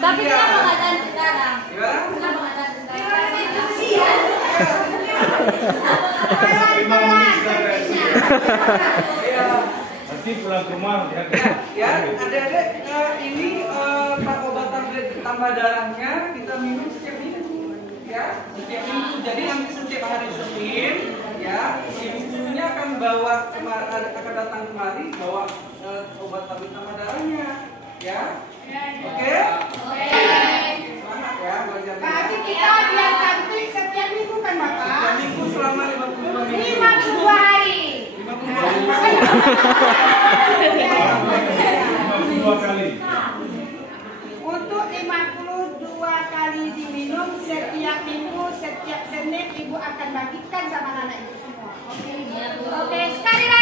Tapi kenapa nggak dan sekarang? Kenapa nggak dan sekarang? Nanti pulang ke rumah ya, adik-adik, ini pengobatan tambah darahnya kita minum setiap minggu, ya, setiap minggu. Jadi nanti setiap hari Senin, ya, ibunya akan akan datang kemari bawa obat tambah darahnya, ya. Oke? Semangat ya belajarnya. Tapi kita biar cantik setiap minggu kan Bapak? Setiap minggu selama 52 minggu. 52 hari. 52 kali. Untuk 52 kali diminum setiap minggu, setiap Senin Ibu akan bagikan sama anak Ibu semua. Oke, sekali lagi.